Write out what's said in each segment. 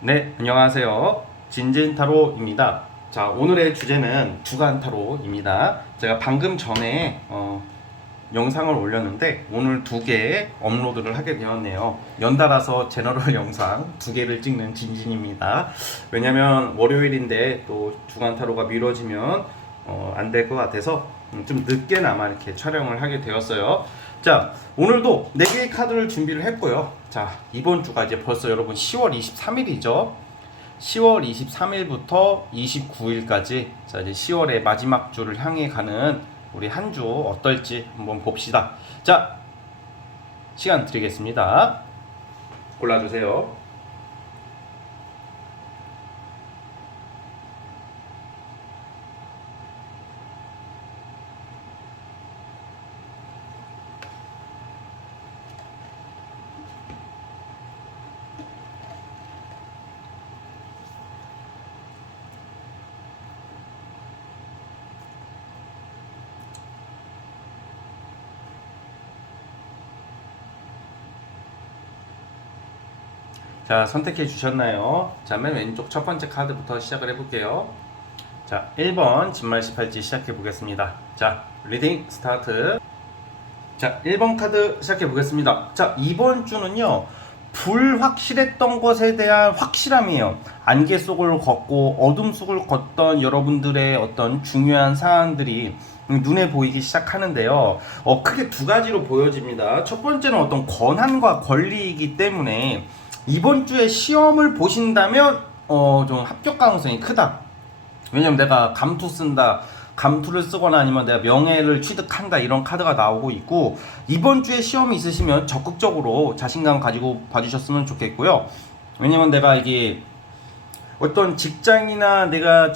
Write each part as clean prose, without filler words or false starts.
네, 안녕하세요. 진진타로입니다. 자, 오늘의 주제는 주간타로입니다. 제가 방금 전에 영상을 올렸는데 오늘 두 개 업로드를 하게 되었네요. 연달아서 제너럴 영상 두 개를 찍는 진진입니다. 왜냐면 월요일인데 또 주간타로가 미뤄지면 안 될 것 같아서 좀 늦게나마 이렇게 촬영을 하게 되었어요. 자, 오늘도 4개의 카드를 준비를 했고요. 자, 이번 주가 이제 벌써 여러분 10월 23일이죠. 10월 23일부터 29일까지 자, 이제 10월의 마지막 주를 향해 가는 우리 한 주 어떨지 한번 봅시다. 자, 시간 드리겠습니다. 골라주세요. 자, 선택해 주셨나요? 자, 맨 왼쪽 첫 번째 카드부터 시작을 해볼게요. 자, 1번 진말 18지 시작해 보겠습니다. 자, 리딩 스타트. 자, 1번 카드 시작해 보겠습니다. 자, 이번 주는요, 불확실했던 것에 대한 확실함이에요. 안개 속을 걷고 어둠 속을 걷던 여러분들의 어떤 중요한 사안들이 눈에 보이기 시작하는데요. 크게 두 가지로 보여집니다. 첫 번째는 어떤 권한과 권리이기 때문에 이번 주에 시험을 보신다면 좀 합격 가능성이 크다. 왜냐면 내가 감투 쓴다, 감투를 쓰거나 아니면 내가 명예를 취득한다, 이런 카드가 나오고 있고, 이번 주에 시험이 있으시면 적극적으로 자신감 가지고 봐주셨으면 좋겠고요. 왜냐면 내가 이게 어떤 직장이나 내가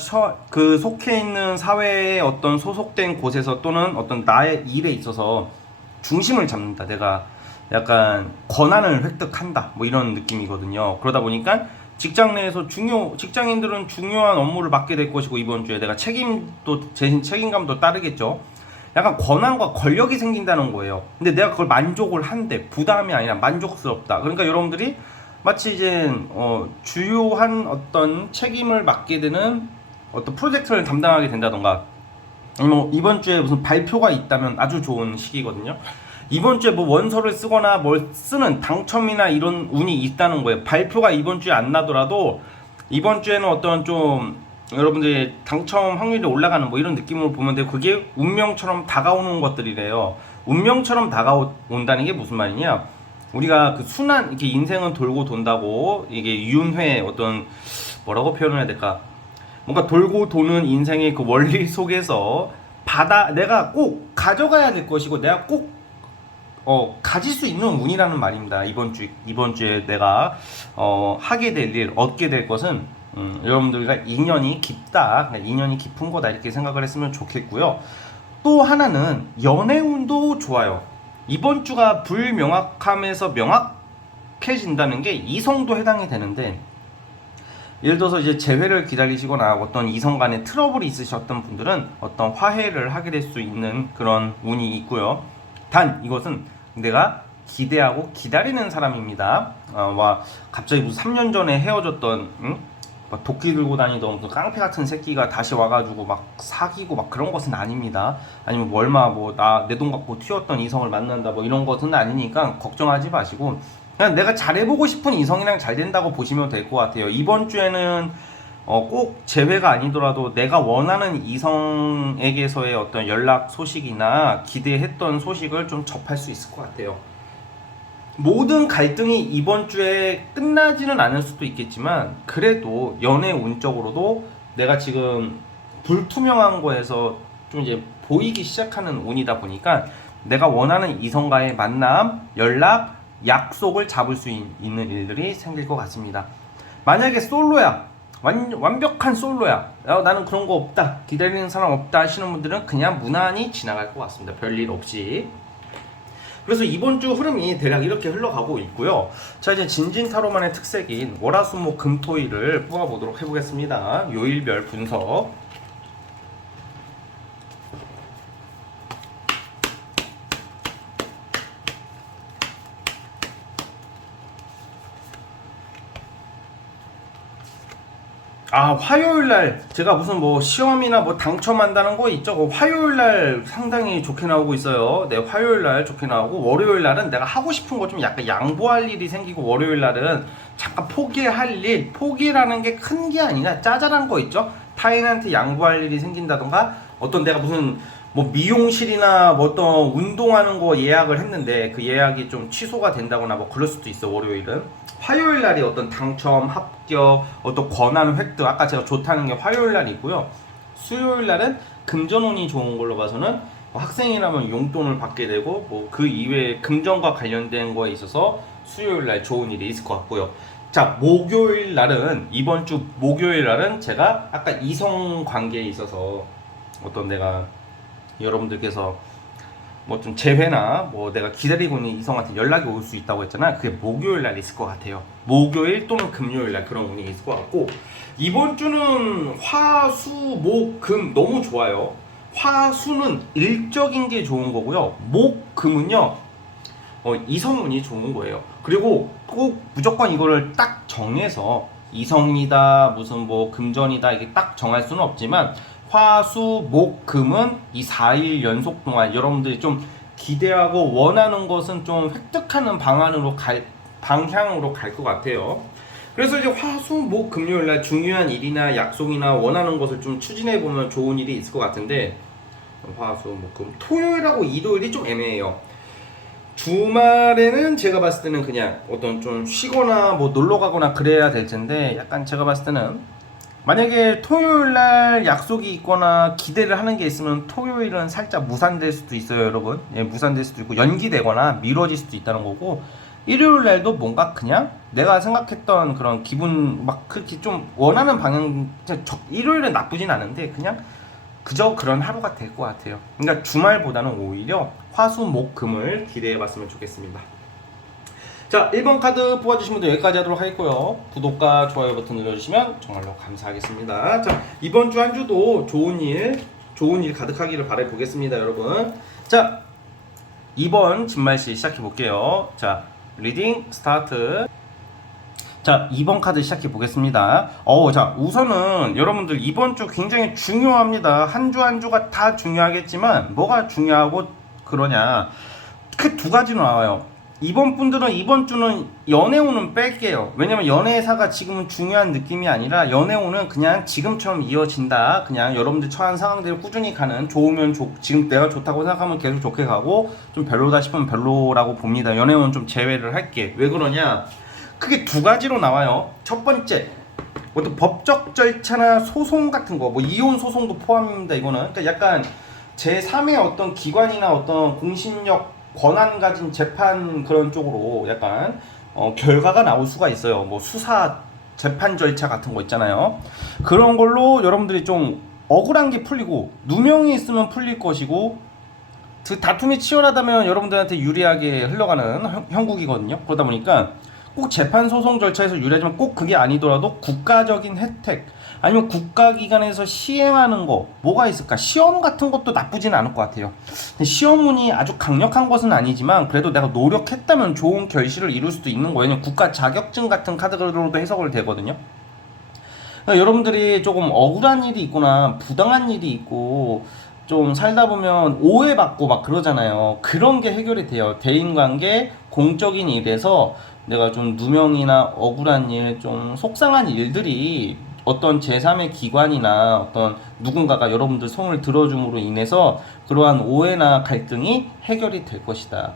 그 속해 있는 사회에 어떤 소속된 곳에서 또는 어떤 나의 일에 있어서 중심을 잡는다, 내가 약간 권한을 획득한다, 뭐 이런 느낌이거든요. 그러다 보니까 직장 내에서 직장인들은 중요한 업무를 맡게 될 것이고, 이번 주에 내가 제 책임감도 따르겠죠. 약간 권한과 권력이 생긴다는 거예요. 근데 내가 그걸 만족을 한대, 부담이 아니라 만족스럽다. 그러니까 여러분들이 마치 이제 주요한 어떤 책임을 맡게 되는 어떤 프로젝트를 담당하게 된다던가, 뭐 이번 주에 무슨 발표가 있다면 아주 좋은 시기거든요. 이번 주에 뭐 원서를 쓰거나 뭘 쓰는 당첨이나 이런 운이 있다는 거예요. 발표가 이번 주에 안 나더라도 이번 주에는 어떤 좀 여러분들의 당첨 확률이 올라가는 뭐 이런 느낌으로 보면 돼요. 그게 운명처럼 다가오는 것들이래요. 운명처럼 다가온다는 게 무슨 말이냐? 우리가 그 순환, 이렇게 인생은 돌고 돈다고, 이게 윤회, 어떤 뭐라고 표현을 해야 될까? 뭔가 돌고 도는 인생의 그 원리 속에서 내가 꼭 가져가야 될 것이고, 내가 꼭 가질 수 있는 운이라는 말입니다. 이번 주에 내가 하게 될 일, 얻게 될 것은 여러분들과 인연이 깊다, 인연이 깊은 거다, 이렇게 생각을 했으면 좋겠고요. 또 하나는 연애운도 좋아요. 이번 주가 불명확함에서 명확해진다는 게 이성도 해당이 되는데, 예를 들어서 이제 재회를 기다리시거나 어떤 이성 간에 트러블이 있으셨던 분들은 어떤 화해를 하게 될 수 있는 그런 운이 있고요. 단 이것은 내가 기대하고 기다리는 사람입니다. 갑자기 무슨 3년 전에 헤어졌던 막 도끼 들고 다니던 무슨 깡패 같은 새끼가 다시 와가지고 막 사귀고 막 그런 것은 아닙니다. 아니면 뭐 얼마 뭐 내 돈 갖고 튀었던 이성을 만난다, 뭐 이런 것은 아니니까 걱정하지 마시고, 그냥 내가 잘해보고 싶은 이성이랑 잘 된다고 보시면 될 것 같아요. 이번 주에는 꼭 재회가 아니더라도 내가 원하는 이성에게서의 어떤 연락 소식이나 기대했던 소식을 좀 접할 수 있을 것 같아요. 모든 갈등이 이번 주에 끝나지는 않을 수도 있겠지만, 그래도 연애 운적으로도 내가 지금 불투명한 거에서 좀 이제 보이기 시작하는 운이다 보니까 내가 원하는 이성과의 만남, 연락, 약속을 잡을 수 있는 일들이 생길 것 같습니다. 만약에 솔로야, 완벽한 솔로야, 나는 그런 거 없다, 기다리는 사람 없다 하시는 분들은 그냥 무난히 지나갈 것 같습니다. 별일 없이. 그래서 이번 주 흐름이 대략 이렇게 흘러가고 있고요. 자, 이제 진진타로만의 특색인 월화수목 금토일을 뽑아보도록 해보겠습니다. 요일별 분석. 화요일날 제가 무슨 뭐 시험이나 뭐 당첨한다는 거 있죠. 화요일날 상당히 좋게 나오고 있어요. 네, 화요일날 좋게 나오고, 월요일날은 내가 하고 싶은 거 좀 약간 양보할 일이 생기고, 월요일날은 잠깐 포기할 일, 포기라는 게 큰 게 아니라 짜잘한 거 있죠. 타인한테 양보할 일이 생긴다던가, 어떤 내가 무슨 뭐 미용실이나 뭐 어떤 운동하는 거 예약을 했는데 그 예약이 좀 취소가 된다거나 뭐 그럴 수도 있어. 월요일은. 화요일 날이 어떤 당첨, 합격, 어떤 권한 획득, 아까 제가 좋다는 게 화요일 날이고요. 수요일 날은 금전운이 좋은 걸로 봐서는 뭐 학생이라면 용돈을 받게 되고, 뭐 그 이외에 금전과 관련된 거에 있어서 수요일 날 좋은 일이 있을 것 같고요. 자, 목요일 날은, 이번 주 목요일 날은 제가 아까 이성 관계에 있어서 어떤 내가 여러분들께서 뭐 좀 재회나 뭐 내가 기다리고 있는 이성한테 연락이 올 수 있다고 했잖아. 그게 목요일 날 있을 것 같아요. 목요일 또는 금요일 날 그런 운이 있을 것 같고, 이번 주는 화, 수, 목, 금 너무 좋아요. 화, 수는 일적인 게 좋은 거고요. 목, 금은요 이성운이 좋은 거예요. 그리고 꼭 무조건 이거를 딱 정해서 이성이다 무슨 뭐 금전이다 이게 딱 정할 수는 없지만, 화, 수, 목, 금은 이 4일 연속 동안 여러분들이 좀 기대하고 원하는 것은 좀 획득하는 방향으로 갈 것 같아요. 그래서 이제 화, 수, 목, 금요일 날 중요한 일이나 약속이나 원하는 것을 좀 추진해 보면 좋은 일이 있을 것 같은데, 화, 수, 목, 금, 토요일하고 일요일이 좀 애매해요. 주말에는 제가 봤을 때는 그냥 어떤 좀 쉬거나 뭐 놀러 가거나 그래야 될 텐데, 약간 제가 봤을 때는 만약에 토요일날 약속이 있거나 기대를 하는 게 있으면 토요일은 살짝 무산될 수도 있어요, 여러분. 예, 무산될 수도 있고 연기되거나 미뤄질 수도 있다는 거고, 일요일날도 뭔가 그냥 내가 생각했던 그런 기분 막 그렇게 좀 원하는 방향, 일요일은 나쁘진 않은데 그냥 그저 그런 하루가 될 것 같아요. 그러니까 주말보다는 오히려 화, 수, 목, 금을 기대해봤으면 좋겠습니다. 자, 1번 카드 뽑아주신 분들 여기까지 하도록 하겠고요. 구독과 좋아요 버튼 눌러주시면 정말로 감사하겠습니다. 자, 이번 주 한 주도 좋은 일 가득하기를 바라보겠습니다, 여러분. 자, 2번 진말씨 시작해볼게요. 자, 리딩 스타트. 자, 2번 카드 시작해보겠습니다. 자, 우선은 여러분들 이번 주 굉장히 중요합니다. 한 주 한 주가 다 중요하겠지만, 뭐가 중요하고 그러냐, 그 두 가지로 나와요. 이번 분들은 이번 주는 연애운은 뺄게요. 왜냐면 연애사가 지금은 중요한 느낌이 아니라, 연애운은 그냥 지금처럼 이어진다. 그냥 여러분들 처한 상황대로 꾸준히 가는, 좋으면 지금 내가 좋다고 생각하면 계속 좋게 가고, 좀 별로다 싶으면 별로라고 봅니다. 연애운은 좀 제외를 할게. 왜 그러냐, 크게 두 가지로 나와요. 첫 번째, 어떤 법적 절차나 소송 같은 거, 뭐 이혼 소송도 포함입니다. 이거는 그러니까 약간 제3의 어떤 기관이나 어떤 공신력 권한 가진 재판 그런 쪽으로 약간 결과가 나올 수가 있어요. 뭐 수사 재판 절차 같은 거 있잖아요. 그런 걸로 여러분들이 좀 억울한 게 풀리고, 누명이 있으면 풀릴 것이고, 그 다툼이 치열하다면 여러분들한테 유리하게 흘러가는 형국이거든요. 그러다 보니까 꼭 재판 소송 절차에서 유리하지만 꼭 그게 아니더라도 국가적인 혜택, 아니면 국가기관에서 시행하는 거 뭐가 있을까? 시험 같은 것도 나쁘진 않을 것 같아요. 시험운이 아주 강력한 것은 아니지만 그래도 내가 노력했다면 좋은 결실을 이룰 수도 있는 거예요. 왜냐면 국가 자격증 같은 카드로도 해석을 되거든요. 그러니까 여러분들이 조금 억울한 일이 있거나 부당한 일이 있고 좀 살다 보면 오해받고 막 그러잖아요. 그런 게 해결이 돼요. 대인관계, 공적인 일에서 내가 좀 누명이나 억울한 일, 좀 속상한 일들이 어떤 제3의 기관이나 어떤 누군가가 여러분들 손을 들어줌으로 인해서 그러한 오해나 갈등이 해결이 될 것이다.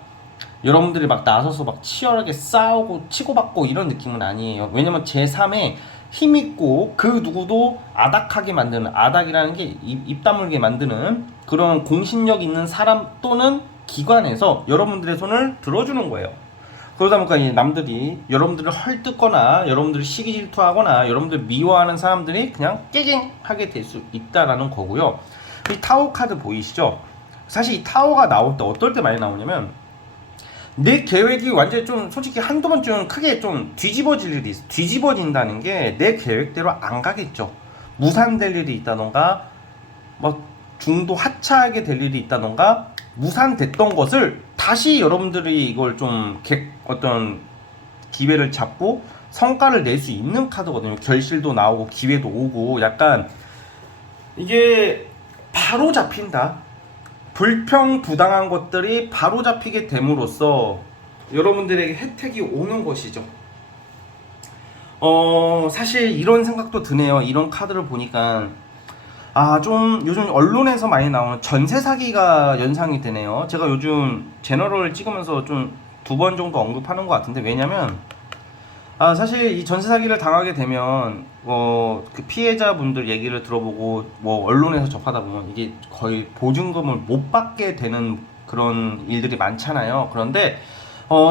여러분들이 막 나서서 막 치열하게 싸우고 치고받고 이런 느낌은 아니에요. 왜냐면 제3의 힘있고 그 누구도 아닥하게 만드는, 아닥이라는 게 입 다물게 만드는 그런 공신력 있는 사람 또는 기관에서 여러분들의 손을 들어주는 거예요. 그러다 보니까 이 남들이 여러분들을 헐뜯거나 여러분들을 시기 질투하거나 여러분들 미워하는 사람들이 그냥 깨갱하게 될 수 있다라는 거고요. 이 타워 카드 보이시죠? 사실 이 타워가 나올 때 어떨 때 많이 나오냐면, 내 계획이 완전히 좀 솔직히 한두 번쯤은 크게 좀 뒤집어질 일이 있어. 뒤집어진다는 게 내 계획대로 안 가겠죠. 무산될 일이 있다던가 뭐 중도 하차하게 될 일이 있다던가, 무산됐던 것을 다시 여러분들이 이걸 좀 어떤 기회를 잡고 성과를 낼 수 있는 카드거든요. 결실도 나오고 기회도 오고 약간 이게 바로 잡힌다. 불평부당한 것들이 바로 잡히게 됨으로써 여러분들에게 혜택이 오는 것이죠. 사실 이런 생각도 드네요. 이런 카드를 보니까 좀 요즘 언론에서 많이 나오는 전세 사기가 연상이 되네요. 제가 요즘 제너럴 찍으면서 좀 2번 정도 언급하는 것 같은데, 왜냐면 사실 이 전세 사기를 당하게 되면 그 피해자분들 얘기를 들어보고 뭐 언론에서 접하다 보면 이게 거의 보증금을 못 받게 되는 그런 일들이 많잖아요. 그런데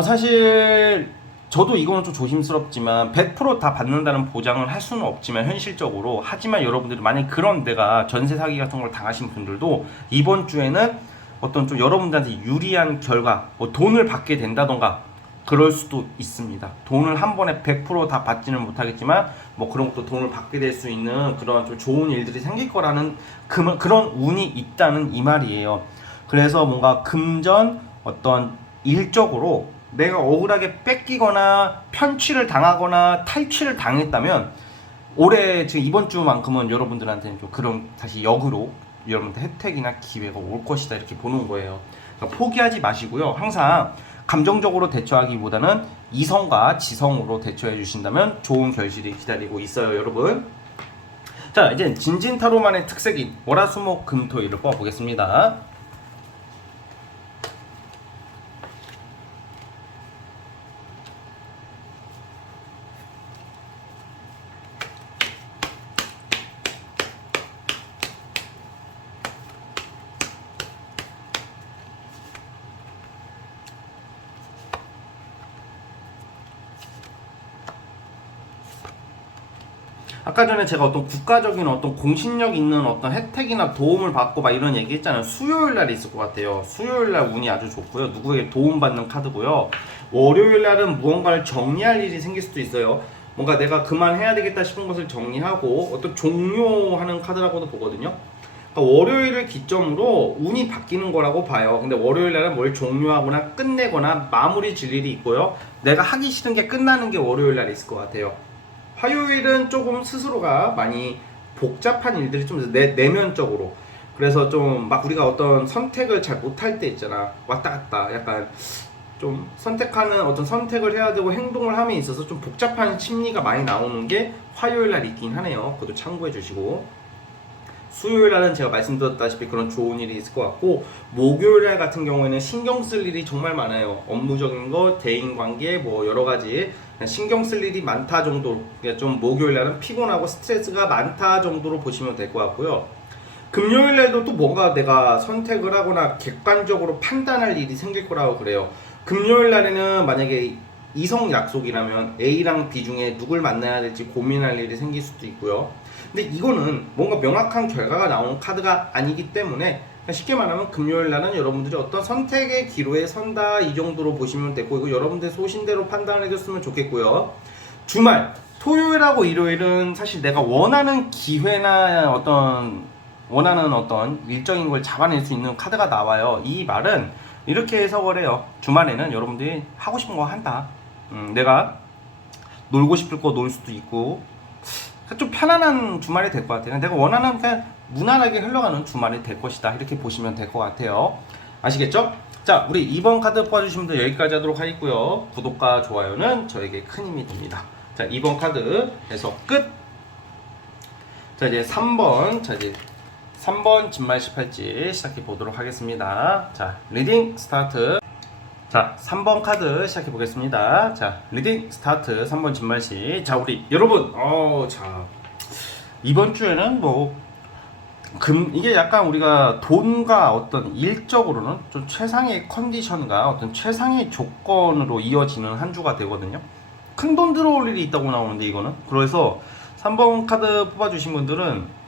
사실 저도 이거는 좀 조심스럽지만 100% 다 받는다는 보장을 할 수는 없지만 현실적으로, 하지만 여러분들이 만약 그런 데가 전세 사기 같은 걸 당하신 분들도 이번 주에는 어떤 좀 여러분들한테 유리한 결과, 뭐 돈을 받게 된다던가 그럴 수도 있습니다. 돈을 한 번에 100%다 받지는 못하겠지만 뭐 그런 것도 돈을 받게 될 수 있는 그런 좀 좋은 일들이 생길 거라는 그런 운이 있다는 이 말이에요. 그래서 뭔가 금전 어떤 일적으로 내가 억울하게 뺏기거나 편취를 당하거나 탈취를 당했다면 올해 지금 이번 주만큼은 여러분들한테는 좀 그런 다시 역으로 여러분들 혜택이나 기회가 올 것이다, 이렇게 보는 거예요. 그러니까 포기하지 마시고요. 항상 감정적으로 대처하기보다는 이성과 지성으로 대처해 주신다면 좋은 결실이 기다리고 있어요, 여러분. 자, 이제 진진타로만의 특색인 월화수목금토일을 뽑아보겠습니다. 아까 전에 제가 어떤 국가적인 어떤 공신력 있는 어떤 혜택이나 도움을 받고 막 이런 얘기 했잖아요. 수요일 날이 있을 것 같아요. 수요일 날 운이 아주 좋고요. 누구에게 도움받는 카드고요. 월요일 날은 무언가를 정리할 일이 생길 수도 있어요. 뭔가 내가 그만해야 되겠다 싶은 것을 정리하고 어떤 종료하는 카드라고도 보거든요. 그러니까 월요일을 기점으로 운이 바뀌는 거라고 봐요. 근데 월요일 날은 뭘 종료하거나 끝내거나 마무리 질 일이 있고요. 내가 하기 싫은 게 끝나는 게 월요일 날이 있을 것 같아요. 화요일은 조금 스스로가 많이 복잡한 일들이 좀 내면적으로, 그래서 좀 막 우리가 어떤 선택을 잘 못할 때 있잖아, 왔다 갔다 약간 좀 선택하는 어떤 선택을 해야 되고 행동을 함에 있어서 좀 복잡한 심리가 많이 나오는 게 화요일 날 있긴 하네요. 그것도 참고해 주시고, 수요일 날은 제가 말씀드렸다시피 그런 좋은 일이 있을 것 같고, 목요일 날 같은 경우에는 신경 쓸 일이 정말 많아요. 업무적인 거, 대인관계, 뭐 여러 가지 신경 쓸 일이 많다 정도. 그러니까 좀 목요일 날은 피곤하고 스트레스가 많다 정도로 보시면 될 것 같고요. 금요일 날도 또 뭔가 내가 선택을 하거나 객관적으로 판단할 일이 생길 거라고 그래요. 금요일 날에는 만약에 이성 약속이라면 A랑 B 중에 누굴 만나야 될지 고민할 일이 생길 수도 있고요. 근데 이거는 뭔가 명확한 결과가 나오는 카드가 아니기 때문에 쉽게 말하면 금요일 날은 여러분들이 어떤 선택의 기로에 선다, 이 정도로 보시면 되고, 이거 여러분들 소신대로 판단해 줬으면 좋겠고요. 주말 토요일하고 일요일은 사실 내가 원하는 기회나 원하는 어떤 일정인 걸 잡아낼 수 있는 카드가 나와요. 이 말은 이렇게 해석을 해요. 주말에는 여러분들이 하고 싶은 거 한다. 내가 놀고 싶을 거 놀 수도 있고, 좀 편안한 주말이 될 것 같아요. 내가 원하는 그냥 무난하게 흘러가는 주말이 될 것이다, 이렇게 보시면 될 것 같아요. 아시겠죠? 자, 우리 2번 카드 뽑아주신 분들 여기까지 하도록 하겠고요. 구독과 좋아요는 저에게 큰 힘이 됩니다. 자, 2번 카드에서 끝. 자, 이제 3번. 자, 이제 3번 진말 18지 시작해 보도록 하겠습니다. 자, 리딩 스타트. 자, 3번 카드 시작해 보겠습니다. 자, 리딩 스타트. 3번 진말시. 자, 우리 여러분, 자, 이번 주에는 이게 약간 우리가 돈과 어떤 일적으로는 좀 최상의 컨디션과 어떤 최상의 조건으로 이어지는 한 주가 되거든요. 큰 돈 들어올 일이 있다고 나오는데, 이거는. 그래서 3번 카드 뽑아주신 분들은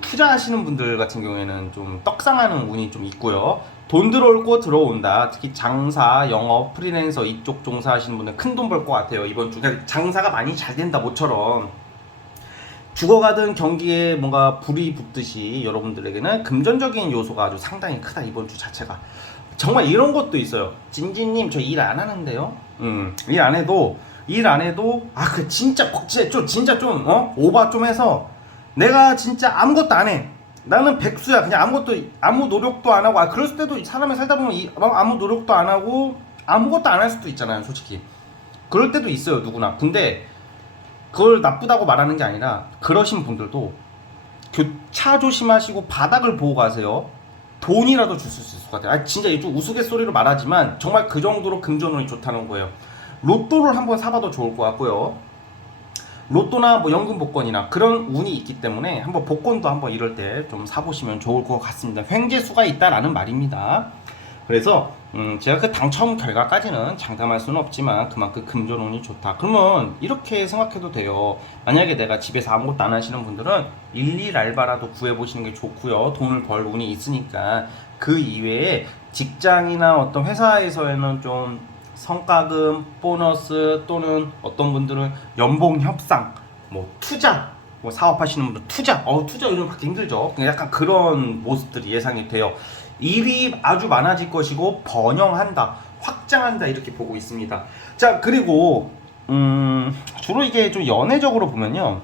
투자하시는 분들 같은 경우에는 좀 떡상하는 운이 좀 있고요. 돈 들어올 거 들어온다. 특히 장사, 영업, 프리랜서 이쪽 종사하시는 분들 큰 돈 벌 것 같아요, 이번 주. 그러니까 장사가 많이 잘 된다, 모처럼. 죽어가던 경기에 뭔가 불이 붙듯이 여러분들에게는 금전적인 요소가 아주 상당히 크다, 이번 주 자체가. 정말 이런 것도 있어요. 진진님, 저 일 안 하는데요? 일 안 해도 일 안 해도 그 진짜 좀 오바 좀 해서 내가 진짜 아무것도 안 해. 나는 백수야. 그냥 아무 노력도 안 하고 그럴 때도 사람이 살다 보면 아무 노력도 안 하고 아무것도 안 할 수도 있잖아요, 솔직히. 그럴 때도 있어요, 누구나. 근데 그걸 나쁘다고 말하는 게 아니라 그러신 분들도 차 조심하시고 바닥을 보고 가세요. 돈이라도 줄 수 있을 것 같아요. 진짜 좀 우스갯소리로 말하지만 정말 그 정도로 금전운이 좋다는 거예요. 로또를 한번 사봐도 좋을 것 같고요. 로또나 뭐 연금 복권이나 그런 운이 있기 때문에 한번 복권도 한번 이럴 때 좀 사보시면 좋을 것 같습니다. 횡재수가 있다라는 말입니다. 그래서 제가 그 당첨 결과까지는 장담할 수는 없지만 그만큼 금전운이 좋다. 그러면 이렇게 생각해도 돼요. 만약에 내가 집에서 아무것도 안 하시는 분들은 일일 알바라도 구해보시는 게 좋고요. 돈을 벌 운이 있으니까. 그 이외에 직장이나 어떤 회사에서는 좀 성과금, 보너스 또는 어떤 분들은 연봉 협상, 뭐 투자, 뭐 사업하시는 분들 투자 요즘 받기 힘들죠. 약간 그런 모습들이 예상이 돼요. 일이 아주 많아질 것이고 번영한다, 확장한다 이렇게 보고 있습니다. 자, 그리고 주로 이게 좀 연애적으로 보면요,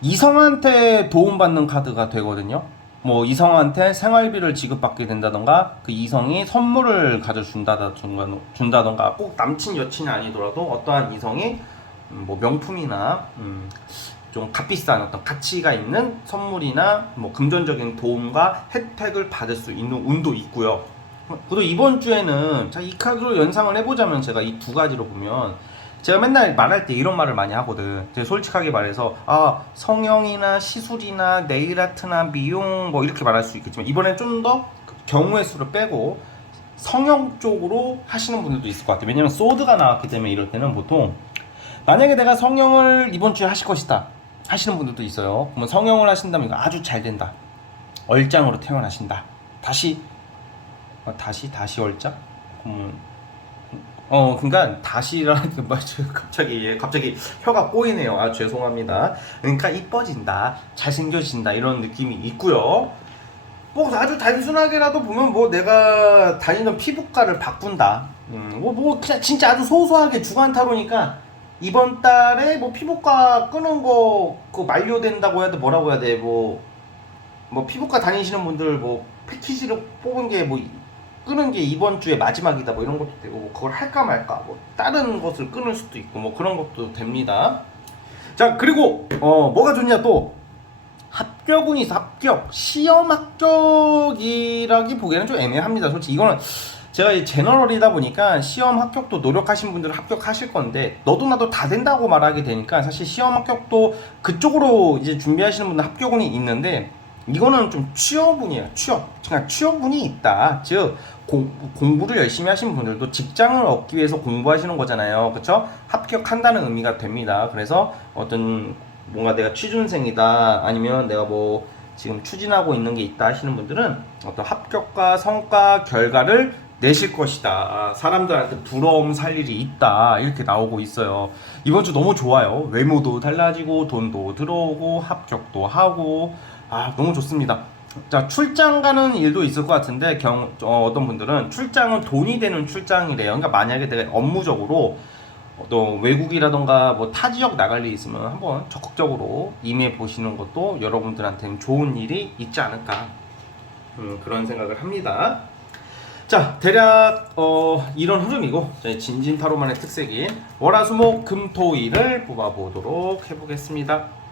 이성한테 도움받는 카드가 되거든요. 뭐 이성한테 생활비를 지급받게 된다던가 그 이성이 선물을 가져준다던가 꼭 남친 여친이 아니더라도 어떠한 이성이 뭐 명품이나 좀 값비싼 어떤 가치가 있는 선물이나 뭐 금전적인 도움과 혜택을 받을 수 있는 운도 있고요. 그리고 이번 주에는 이 카드로 연상을 해보자면 제가 이 두 가지로 보면, 제가 맨날 말할 때 이런 말을 많이 하거든. 제가 솔직하게 말해서 성형이나 시술이나 네일아트나 미용 뭐 이렇게 말할 수 있겠지만 이번엔 좀 더 경우의 수를 빼고 성형 쪽으로 하시는 분들도 있을 것 같아요. 왜냐면 소드가 나왔기 때문에 이럴 때는 보통 만약에 내가 성형을 이번 주에 하실 것이다 하시는 분들도 있어요. 그러면 성형을 하신다면 이거 아주 잘 된다. 얼짱으로 태어나신다. 다시 얼짱? 그러니까 다시라는 말 갑자기 혀가 꼬이네요. 죄송합니다. 그러니까 이뻐진다, 잘생겨진다 이런 느낌이 있고요. 뭐 아주 단순하게라도 보면 뭐 내가 다니던 피부과를 바꾼다. 뭐 그냥 진짜 아주 소소하게 주간타로니까 이번 달에 뭐 피부과 끄는 거 그거 만료된다고 해야 돼, 뭐라고 해야 돼, 뭐 피부과 다니시는 분들 뭐 패키지를 뽑은 게 뭐 끄는 게 이번 주에 마지막이다 뭐 이런 것도 되고, 뭐 그걸 할까 말까 뭐 다른 것을 끊을 수도 있고 뭐 그런 것도 됩니다. 자, 그리고 뭐가 좋냐, 또 합격운이 있어. 시험 합격이라기 보기에는 좀 애매합니다. 솔직히 이거는 제가 제너럴이다 보니까 시험 합격도 노력하신 분들은 합격하실 건데 너도 나도 다 된다고 말하게 되니까 사실 시험 합격도 그쪽으로 이제 준비하시는 분들 합격운이 있는데, 이거는 좀 취업운이에요. 그냥 취업운이 있다. 즉 공부를 열심히 하신 분들도 직장을 얻기 위해서 공부하시는 거잖아요. 그렇죠? 합격한다는 의미가 됩니다. 그래서 어떤 뭔가 내가 취준생이다, 아니면 내가 뭐 지금 추진하고 있는 게 있다 하시는 분들은 어떤 합격과 성과 결과를 내실 것이다. 사람들한테 부러움 살 일이 있다. 이렇게 나오고 있어요. 이번 주 너무 좋아요. 외모도 달라지고 돈도 들어오고 합격도 하고 너무 좋습니다. 자, 출장 가는 일도 있을 것 같은데 어떤 분들은 출장은 돈이 되는 출장이래요. 그러니까 만약에 내가 업무적으로 또 외국이라던가 뭐 타 지역 나갈 일 있으면 한번 적극적으로 임해 보시는 것도 여러분들한테는 좋은 일이 있지 않을까, 그런 생각을 합니다. 자, 대략 이런 흐름이고, 저희 진진타로만의 특색인 월화수목 금토일을 뽑아보도록 해보겠습니다.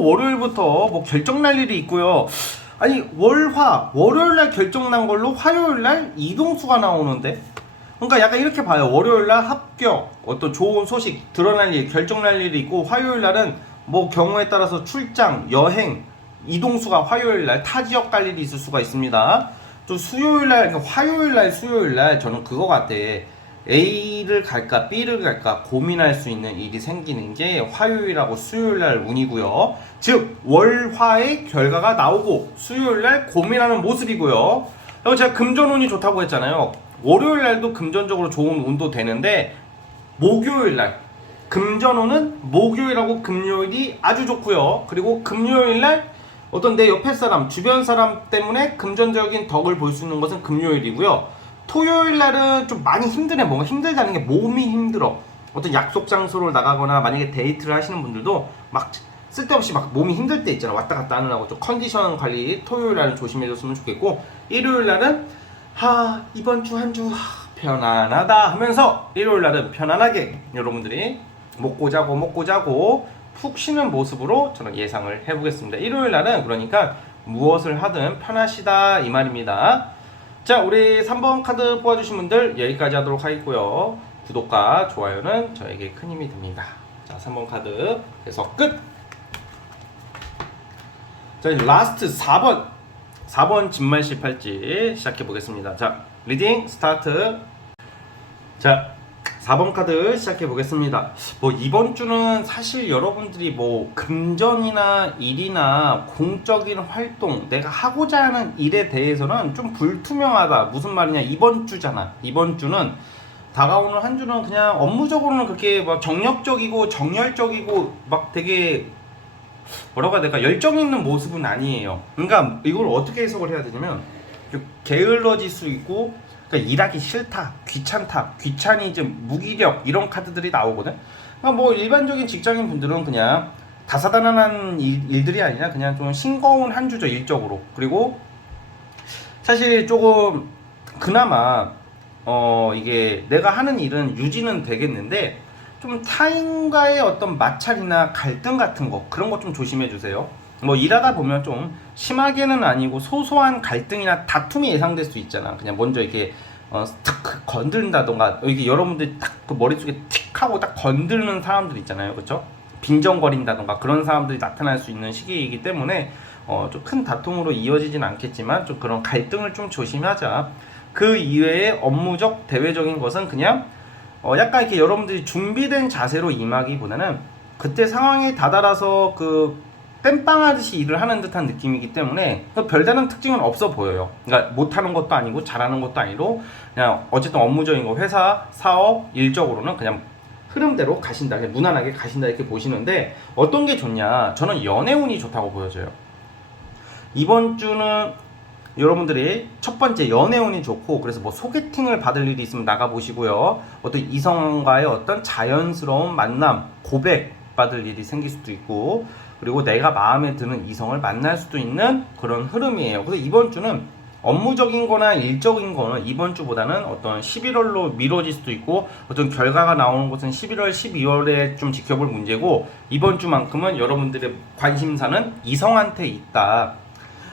월요일부터 뭐 결정 날 일이 있고요. 아니, 월요일날 결정 난 걸로 화요일날 이동수가 나오는데, 그러니까 약간 이렇게 봐요. 월요일날 합격, 어떤 좋은 소식 드러날 일, 결정 날 일이 있고, 화요일날은 뭐 경우에 따라서 출장, 여행, 이동수가 화요일날 타 지역 갈 일이 있을 수가 있습니다. 또 수요일날, 그러니까 화요일날, 수요일날 저는 그거 같아. A를 갈까 B를 갈까 고민할 수 있는 일이 생기는 게 화요일하고 수요일날 운이고요. 즉 월화의 결과가 나오고 수요일날 고민하는 모습이고요. 그리고 제가 금전운이 좋다고 했잖아요. 월요일날도 금전적으로 좋은 운도 되는데 목요일날 금전운은 목요일하고 금요일이 아주 좋고요. 그리고 금요일날 어떤 내 옆에 사람, 주변 사람 때문에 금전적인 덕을 볼 수 있는 것은 금요일이고요. 토요일날은 좀 많이 힘드네. 뭔가 힘들다는 게 몸이 힘들어. 어떤 약속 장소를 나가거나 만약에 데이트를 하시는 분들도 막 쓸데없이 막 몸이 힘들 때 있잖아. 왔다 갔다 하느라고 좀 컨디션 관리 토요일날은 조심해줬으면 좋겠고, 일요일날은 이번 주 한 주 편안하다 하면서 일요일날은 편안하게 여러분들이 먹고 자고 푹 쉬는 모습으로 저는 예상을 해보겠습니다. 일요일날은 그러니까 무엇을 하든 편하시다 이 말입니다. 자, 우리 3번 카드 뽑아주신 분들 여기까지 하도록 하겠고요. 구독과 좋아요는 저에게 큰 힘이 됩니다. 자, 3번 카드 해서 끝! 자, 이제 라스트 4번 진말시 팔찌 시작해 보겠습니다. 자, 리딩 스타트. 자, 4번 카드 시작해 보겠습니다. 뭐 이번 주는 사실 여러분들이 뭐 금전이나 일이나 공적인 활동, 내가 하고자 하는 일에 대해서는 좀 불투명하다. 무슨 말이냐? 이번 주잖아. 이번 주는 다가오는 한 주는 그냥 업무적으로는 그렇게 막 정력적이고 정열적이고 막 되게 뭐라고 해야 될까? 열정 있는 모습은 아니에요. 그러니까 이걸 어떻게 해석을 해야 되냐면 좀 게을러질 수 있고, 그러니까 일하기 싫다, 귀찮다, 귀차니즘, 무기력 이런 카드들이 나오거든. 그러니까 뭐 일반적인 직장인 분들은 그냥 다사다난한 일들이 아니라 그냥 좀 싱거운 한 주죠, 일적으로. 그리고 사실 조금 그나마 이게 내가 하는 일은 유지는 되겠는데 좀 타인과의 어떤 마찰이나 갈등 같은 거, 그런 거 좀 조심해 주세요. 뭐 일하다 보면 좀 심하게는 아니고 소소한 갈등이나 다툼이 예상될 수 있잖아. 그냥 먼저 이렇게 탁 건든다던가, 이게 여러분들이 딱 그 머릿속에 틱 하고 딱 건드는 사람들 있잖아요. 그렇죠? 빈정거린다던가 그런 사람들이 나타날 수 있는 시기이기 때문에 좀 큰 다툼으로 이어지진 않겠지만 좀 그런 갈등을 좀 조심하자. 그 이외에 업무적 대외적인 것은 그냥 약간 이렇게 여러분들이 준비된 자세로 임하기보다는 그때 상황에 다다라서 그 땜빵하듯이 일을 하는 듯한 느낌이기 때문에 별다른 특징은 없어 보여요. 그러니까 못하는 것도 아니고 잘하는 것도 아니고 그냥 어쨌든 업무적인 거, 회사, 사업, 일적으로는 그냥 흐름대로 가신다, 그냥 무난하게 가신다 이렇게 보시는데, 어떤 게 좋냐? 저는 연애운이 좋다고 보여져요. 이번 주는 여러분들이 첫 번째 연애운이 좋고, 그래서 뭐 소개팅을 받을 일이 있으면 나가보시고요. 어떤 이성과의 어떤 자연스러운 만남, 고백 받을 일이 생길 수도 있고, 그리고 내가 마음에 드는 이성을 만날 수도 있는 그런 흐름이에요. 그래서 이번 주는 업무적인 거나 일적인 거는 이번 주보다는 어떤 11월로 미뤄질 수도 있고, 어떤 결과가 나오는 것은 11월, 12월에 좀 지켜볼 문제고, 이번 주만큼은 여러분들의 관심사는 이성한테 있다.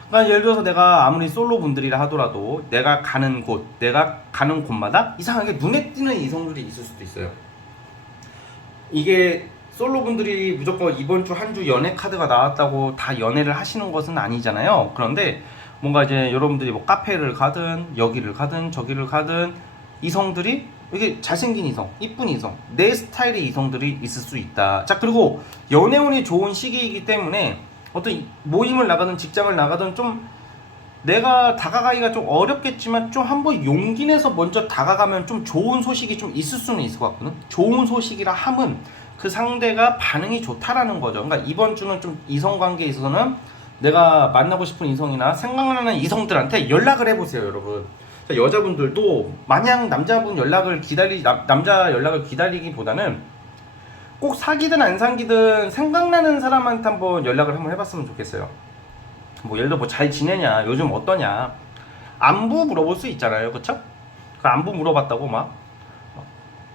그러니까 예를 들어서 내가 아무리 솔로 분들이라 하더라도 내가 가는 곳마다 이상하게 눈에 띄는 이성들이 있을 수도 있어요. 이게 솔로 분들이 무조건 이번 주 한 주 연애 카드가 나왔다고 다 연애를 하시는 것은 아니잖아요. 그런데 뭔가 이제 여러분들이 뭐 카페를 가든 여기를 가든 저기를 가든 이성들이 이게 잘생긴 이성, 이쁜 이성, 내 스타일의 이성들이 있을 수 있다. 자, 그리고 연애운이 좋은 시기이기 때문에 어떤 모임을 나가든 직장을 나가든 좀 내가 다가가기가 좀 어렵겠지만 좀 한번 용기 내서 먼저 다가가면 좀 좋은 소식이 좀 있을 수는 있을 것 같거든. 좋은 소식이라 함은 그 상대가 반응이 좋다라는 거죠. 그러니까 이번 주는 좀 이성관계에 있어서는 내가 만나고 싶은 이성이나 생각나는 이성들한테 연락을 해보세요, 여러분. 여자분들도 마냥 남자 연락을 기다리기보다는 꼭 사귀든 안 사귀든 생각나는 사람한테 한번 연락을 한번 해봤으면 좋겠어요. 뭐 예를 들어 뭐 잘 지내냐, 요즘 어떠냐, 안부 물어볼 수 있잖아요, 그쵸? 그 안부 물어봤다고 막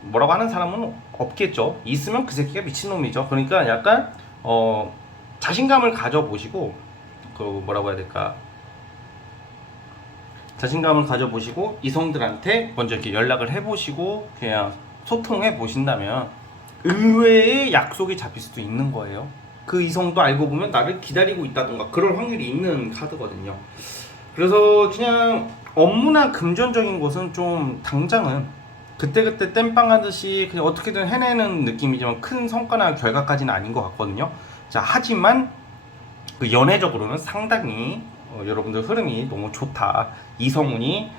뭐라고 하는 사람은 없겠죠. 있으면 그 새끼가 미친놈이죠. 그러니까 약간 자신감을 가져보시고, 그 뭐라고 해야 될까, 자신감을 가져보시고 이성들한테 먼저 이렇게 연락을 해보시고 그냥 소통해 보신다면 의외의 약속이 잡힐 수도 있는 거예요. 그 이성도 알고 보면 나를 기다리고 있다던가 그럴 확률이 있는 카드거든요. 그래서 그냥 업무나 금전적인 것은 좀 당장은 그때그때 땜빵하듯이 그냥 어떻게든 해내는 느낌이지만 큰 성과나 결과까지는 아닌 것 같거든요. 자, 하지만 그 연애적으로는 상당히 여러분들 흐름이 너무 좋다. 이성운이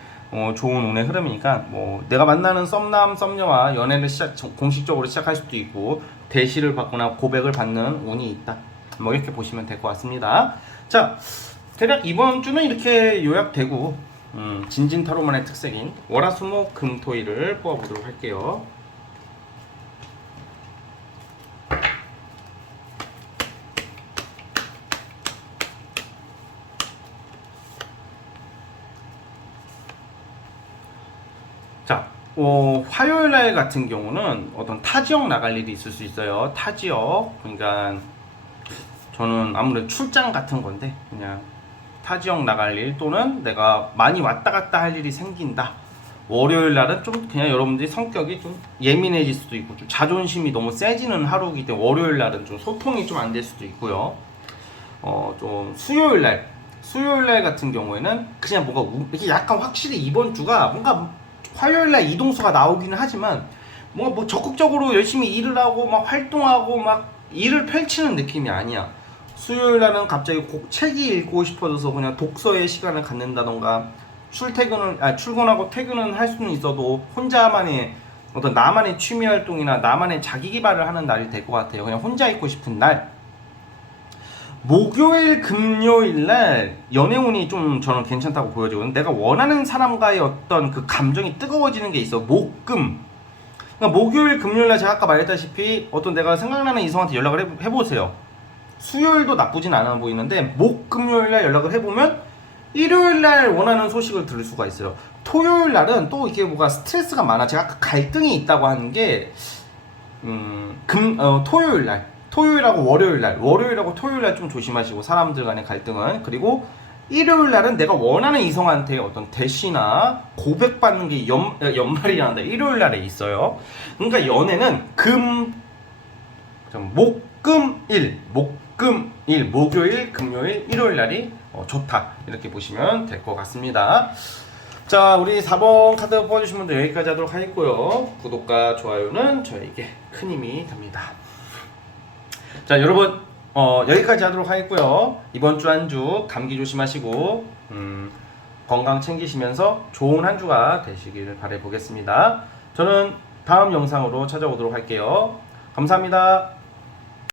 좋은 운의 흐름이니까 뭐 내가 만나는 썸남 썸녀와 연애를 공식적으로 시작할 수도 있고 대시를 받거나 고백을 받는 운이 있다. 뭐 이렇게 보시면 될 것 같습니다. 자, 대략 이번 주는 이렇게 요약되고 진진타로만의 특색인 월화수목금토일을 뽑아보도록 할게요. 자, 화요일날 같은 경우는 어떤 타지역 나갈 일이 있을 수 있어요. 타지역, 그러니까 저는 아무래도 출장 같은 건데 그냥 타지역 나갈 일 또는 내가 많이 왔다 갔다 할 일이 생긴다. 월요일 날은 좀 그냥 여러분들이 성격이 좀 예민해질 수도 있고 좀 자존심이 너무 세지는 하루이기 때문에 월요일 날은 좀 소통이 좀 안 될 수도 있고요. 좀 수요일 날 같은 경우에는 그냥 뭔가 이렇게 약간 확실히 이번 주가 뭔가 화요일 날 이동수가 나오기는 하지만 뭔가 뭐 적극적으로 열심히 일을 하고 막 활동하고 막 일을 펼치는 느낌이 아니야. 수요일 날은 갑자기 책이 읽고 싶어져서 그냥 독서의 시간을 갖는다던가 출근하고 퇴근은 할 수는 있어도 혼자만의 어떤 나만의 취미 활동이나 나만의 자기 개발을 하는 날이 될 것 같아요. 그냥 혼자 있고 싶은 날. 목요일, 금요일 날 연애운이 좀 저는 괜찮다고 보여지거든요. 내가 원하는 사람과의 어떤 그 감정이 뜨거워지는 게 있어. 목금. 그러니까 목요일, 금요일 날 제가 아까 말했다시피 어떤 내가 생각나는 이성한테 연락을 해보세요. 수요일도 나쁘진 않아 보이는데 목, 금요일 날 연락을 해보면 일요일 날 원하는 소식을 들을 수가 있어요. 토요일 날은 또 이게 뭐가 스트레스가 많아. 제가 아까 갈등이 있다고 하는 게 토요일하고 월요일하고 토요일날 좀 조심하시고 사람들 간의 갈등은. 그리고 일요일날은 내가 원하는 이성한테 어떤 대시나 고백받는 게 연말이란다. 일요일날에 있어요. 그러니까 연애는 목요일, 금요일, 일요일날이 좋다. 이렇게 보시면 될 것 같습니다. 자, 우리 4번 카드 뽑아주신 분들 여기까지 하도록 하겠고요. 구독과 좋아요는 저에게 큰 힘이 됩니다. 자, 여러분 여기까지 하도록 하겠고요. 이번 주 한 주 감기 조심하시고 건강 챙기시면서 좋은 한 주가 되시기를 바라보겠습니다. 저는 다음 영상으로 찾아오도록 할게요. 감사합니다.